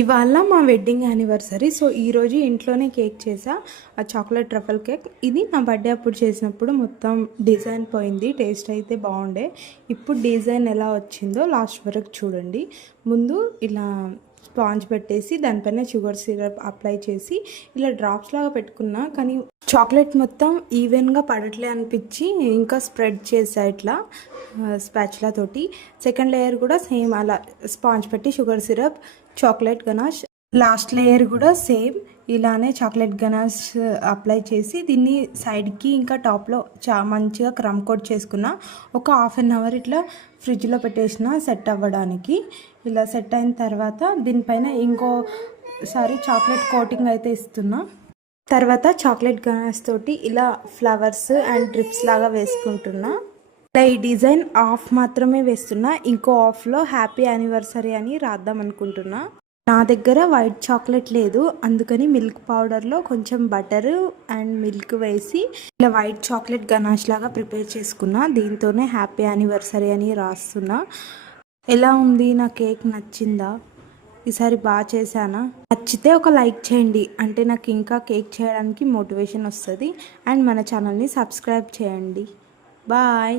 ఇవాళ మా wedding anniversary. So ఈరోజు ఇంట్లోనే కేక్ చేసా. ఆ చాక్లెట్ ట్రఫల్ కేక్. ఇది నా బర్త్డే అప్పుడు చేసినప్పుడు మొత్తం డిజైన్ పోయింది. టేస్ట్ అయితే బాగుండే. ఇప్పుడు డిజైన్ ఎలా వచ్చిందో లాస్ట్ వరకు చూడండి. ముందు ఇలా స్పాంజ్ పెట్టేసి దానిపైన షుగర్ సిరప్ అప్లై చేసి ఇలా డ్రాప్స్ లాగా పెట్టుకున్నా. కానీ చాక్లెట్ మొత్తం ఈవెన్గా పడట్లే అనిపించి ఇంకా స్ప్రెడ్ చేసా ఇట్లా స్పాచులా తోటి. సెకండ్ లేయర్ కూడా సేమ్ అలా స్పాంజ్ పెట్టి sugar syrup, chocolate ganache, last layer కూడా సేమ్ ఇలానే చాక్లెట్ గనాష్ అప్లై చేసి దీన్ని సైడ్కి ఇంకా టాప్లో మంచిగా క్రమ్ కోట్ చేసుకున్నా. ఒక హాఫ్ అన్ అవర్ ఇట్లా ఫ్రిడ్జ్లో పెట్టేసిన సెట్ అవ్వడానికి. ఇలా సెట్ అయిన తర్వాత దీనిపైన ఇంకోసారి చాక్లెట్ కోటింగ్ అయితే ఇస్తున్నా. తర్వాత చాక్లెట్ గనాష్ తోటి ఇలా ఫ్లవర్స్ అండ్ డ్రిప్స్ లాగా వేసుకుంటున్నా. ఈ డిజైన్ ఆఫ్ మాత్రమే వేస్తున్నా. ఇంకో ఆఫ్లో హ్యాపీ యానివర్సరీ అని రాద్దాం అనుకుంటున్నా. నా దగ్గర వైట్ చాక్లెట్ లేదు, అందుకని మిల్క్ పౌడర్లో కొంచెం బటర్ అండ్ మిల్క్ వేసి ఇలా వైట్ చాక్లెట్ గనాష్ లాగా ప్రిపేర్ చేసుకున్నా. దీంతోనే హ్యాపీ యానివర్సరీ అని రాస్తున్నా. ఎలా ఉంది? నా కేక్ నచ్చిందా? ఈసారి బాగా చేశానా? నచ్చితే ఒక లైక్ చేయండి, అంటే నాకు ఇంకా కేక్ చేయడానికి మోటివేషన్ వస్తుంది. అండ్ మన ఛానల్ని సబ్స్క్రైబ్ చేయండి. బాయ్.